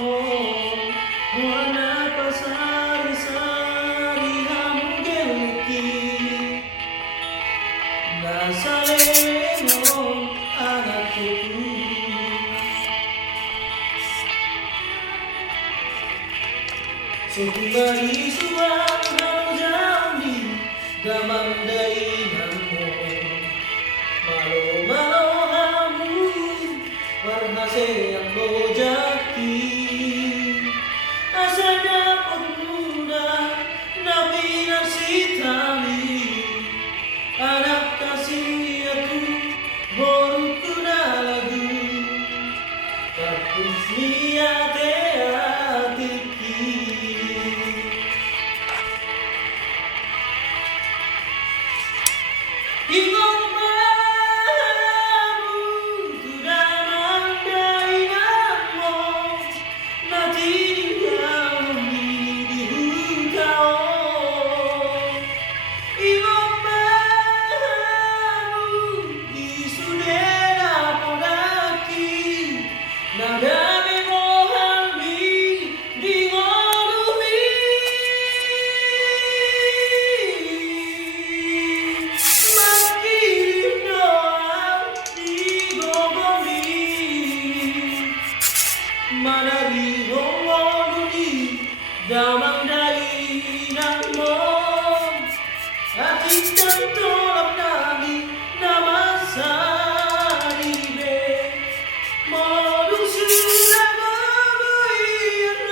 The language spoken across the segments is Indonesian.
mahal Warna pasari-sari hamugeliki Nasa lengon anakku Sukubari suang haujani Damang dari namo Malo-malo hamu Warhase yang lojaki Asa dapat muda Nabi nasitami Anak kasih aku Boruku na lagu Kapus niate atiki Ingon mamu Sudah mandai namo Nanti tinggal di hutau Ingon mamu Di sudera podaki Nagami mohambi Di ngolumi Makirim doa di gogomi Manari ngoluni Damang dari namon Atik dan tolak nabi Nama saribe Modus sudah bergoyang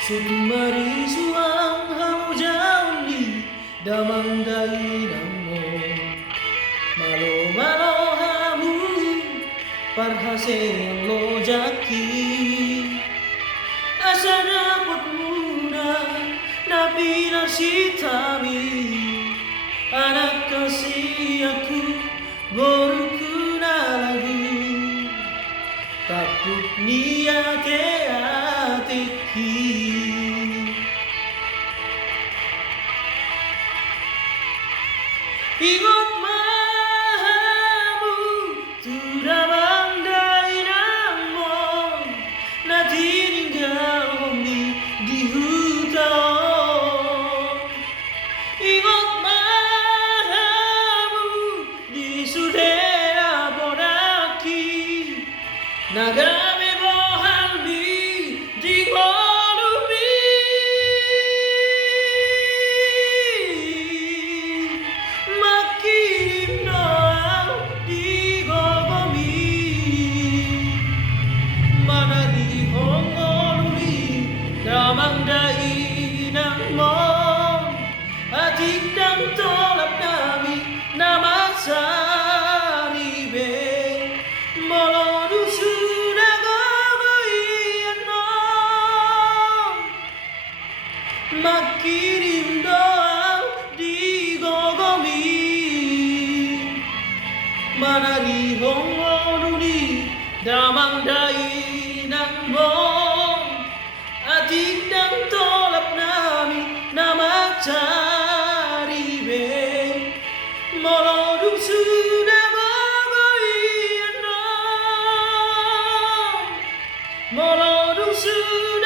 Sumari suang haujani Damang dari namo Malo-malo hamu Parhase yang lojaki Asa dapat muda Nabi nasitami Anak kasih aku Boruku na lagu Takut niate atiki Ingon mahamu Sudah mandai namo Nanti tinggal di hutau Ingon mahamu Di sudera podaki Nagami mohambi Di ngolumi Makirim doa di gogomi Manari hongoluni Damang dai namon Atik dan tolak nabi Nama saribe Molodu sudah gogoyan Makirim doa di gogomi Manari hongoluni Damang dai nambong Atik dan tolak nami Nama caribe Molodu sudah gogoyan Molodu sudah